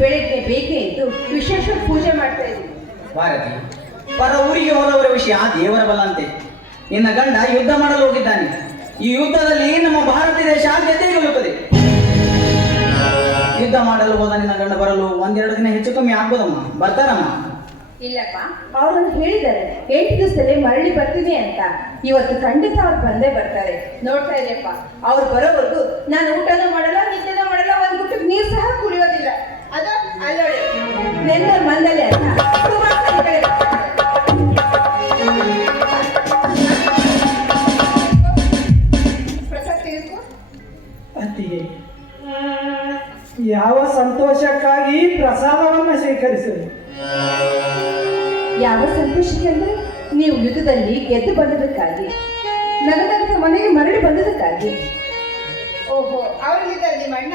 ಬೆಳಗ್ಗೆ ಬೇಕೇ ಎದ್ದು ವಿಶೇಷ ಪೂಜೆ ಮಾಡ್ತಾ ಇದ್ದೀವಿ ಭಾರತಿ ಪರ ಊರಿಗೆ ಹೋದವರ ವಿಷಯ ದೇವರ ಬಲ್ಲಂತೆ ನಿನ್ನ ಗಂಡ ಯುದ್ಧ ಮಾಡಲು ಹೋಗಿದ್ದಾನೆ. ಈ ಯುದ್ಧದಲ್ಲಿ ನಮ್ಮ ಭಾರತ ದೇಶ ಯುದ್ಧ ಮಾಡಲು ಹೋದ ನಿನ್ನ ಗಂಡ ಬರಲು ಒಂದೆರಡು ದಿನ ಹೆಚ್ಚು ಕಮ್ಮಿ ಆಗ್ಬೋದಮ್ಮ. ಬರ್ತಾರಮ್ಮ. ಇಲ್ಲಪ್ಪ ಅವರನ್ನು ಹೇಳಿದ್ದಾರೆ ಎಂಟು ದಿವಸದಲ್ಲಿ ಮರಳಿ ಬರ್ತೀನಿ ಅಂತ. ಇವತ್ತು ಖಂಡಿತ ಅವ್ರು ಬಂದೇ ಬರ್ತಾರೆ. ನೋಡ್ತಾ ಇದೆಯಪ್ಪ ಅವ್ರು ಬರೋವರೆಗೂ ನಾನು ಊಟನೂ ಮಾಡಲ್ಲ ನಿದ್ದೆನೂ ಯಾವ ಸಂತೋಷಕ್ಕಾಗಿ ಪ್ರಸಾದವನ್ನು ಸ್ವೀಕರಿಸಿದೆ ಯಾವ ಸಂತೋಷಕ್ಕೆ ಅಂದ್ರೆ ನೀವು ಯುದ್ಧದಲ್ಲಿ ಗೆದ್ದು ಬಂದದಕ್ಕಾಗಿ ನಗದಂತ ಮನೆಗೆ ಮರಳಿ ಬಂದದಕ್ಕಾಗಿ. ಓಹೋ ಅವ್ರಿದ್ದಾರೆ ನಿಮ್ಮ ಅಣ್ಣ?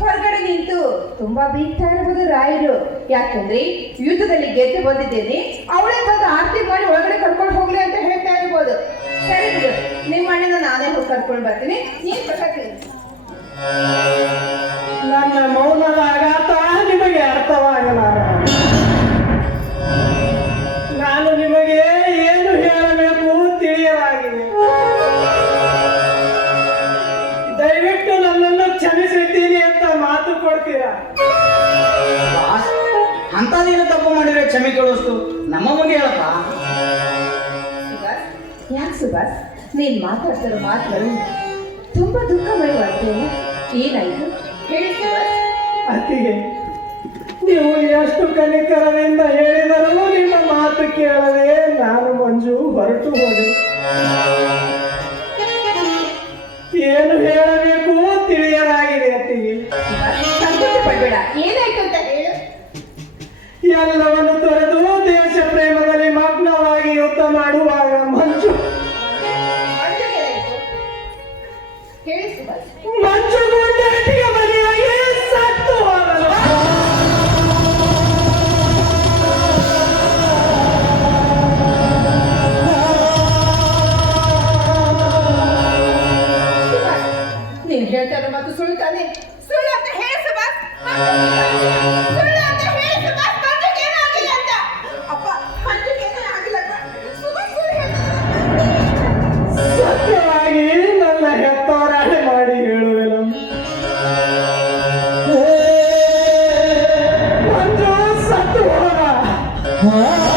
ಹೊರಗಡೆ ನಿಂತು ತುಂಬಾ ಬೀಗ್ತಾ ಇರಬಹುದು ರಾಯರು. ಯಾಕಂದ್ರೆ ಯುದ್ಧದಲ್ಲಿ ಗೆದ್ದು ಬಂದಿದ್ದೇನೆ ಅವಳೇ ಬಂದು ಆರತಿ ಮಾಡಿ ಒಳಗಡೆ ಕರ್ಕೊಂಡು ಹೋಗ್ಲಿ ಅಂತ ಹೇಳ್ತಾ ಇರ್ಬೋದು. ಸರಿ ಬಿಡು ನಿಮ್ಮ ಅಣ್ಣನ ನಾನೇ ಹೋಗಿ ಕರ್ಕೊಂಡು ಬರ್ತೀನಿ. ನೀನ್ ಬರ್ತೀನಿ ನನ್ನ ಮೌನದ ಆಘಾತ ನಿಮಗೆ ಅರ್ಥವಾಗಲಾರ ನಾನು ನಿಮಗೆ ಏನು ಹೇಳಬೇಕು ತಿಳಿಯಲಾಗಿದೆ. ದಯವಿಟ್ಟು ನನ್ನನ್ನು ಕ್ಷಮಿಸಿದ್ದೀನಿ ಅಂತ ಮಾತು ಕೊಡ್ತೀರಾ? ಅಂತ ಅಂತದೇನು ತಪ್ಪು ಮಾಡಿದ್ರೆ ಕ್ಷಮೆ ಕೇಳುವಷ್ಟು ನಮ್ಮ ಬಗ್ಗೆ ಹೇಳಪ್ಪ. ಯಾಕೆ ಸುಭಾಷ್? ನೀನ್ ಮಾತಾಡ್ತಿರೋ ಮಾತುಗಳು ತುಂಬಾ ದುಃಖಮಯವಾಗ್ತೇನೆ ಏನಾಯ್ತು? ಹೇಳಿ ಸುಭಾಷ್ ಅತ್ತಿಗೆ ನೀವು ಎಷ್ಟು ಕನಿಕರದಿಂದ ಹೇಳಿದರೂ ನಿಮ್ಮ ಮಾತು ಕೇಳದೆ ನಾನು ಮಂಜು ಹೊರಟು ಹೋದೆ. ಏನು ಹೇಳಬೇಕು ತಿಳಿಯಲಾಗಿದೆ ಅತ್ತಿಗೆ. ಸಂತೋಷ ಪಡ್ಬೇಡ. ಏನಾಯ್ತು ಅಂತ ಹೇಳು. ಎಲ್ಲವನ್ನು ತೊರೆದು ಹೋದ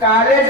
ಕಾಲೇಜ್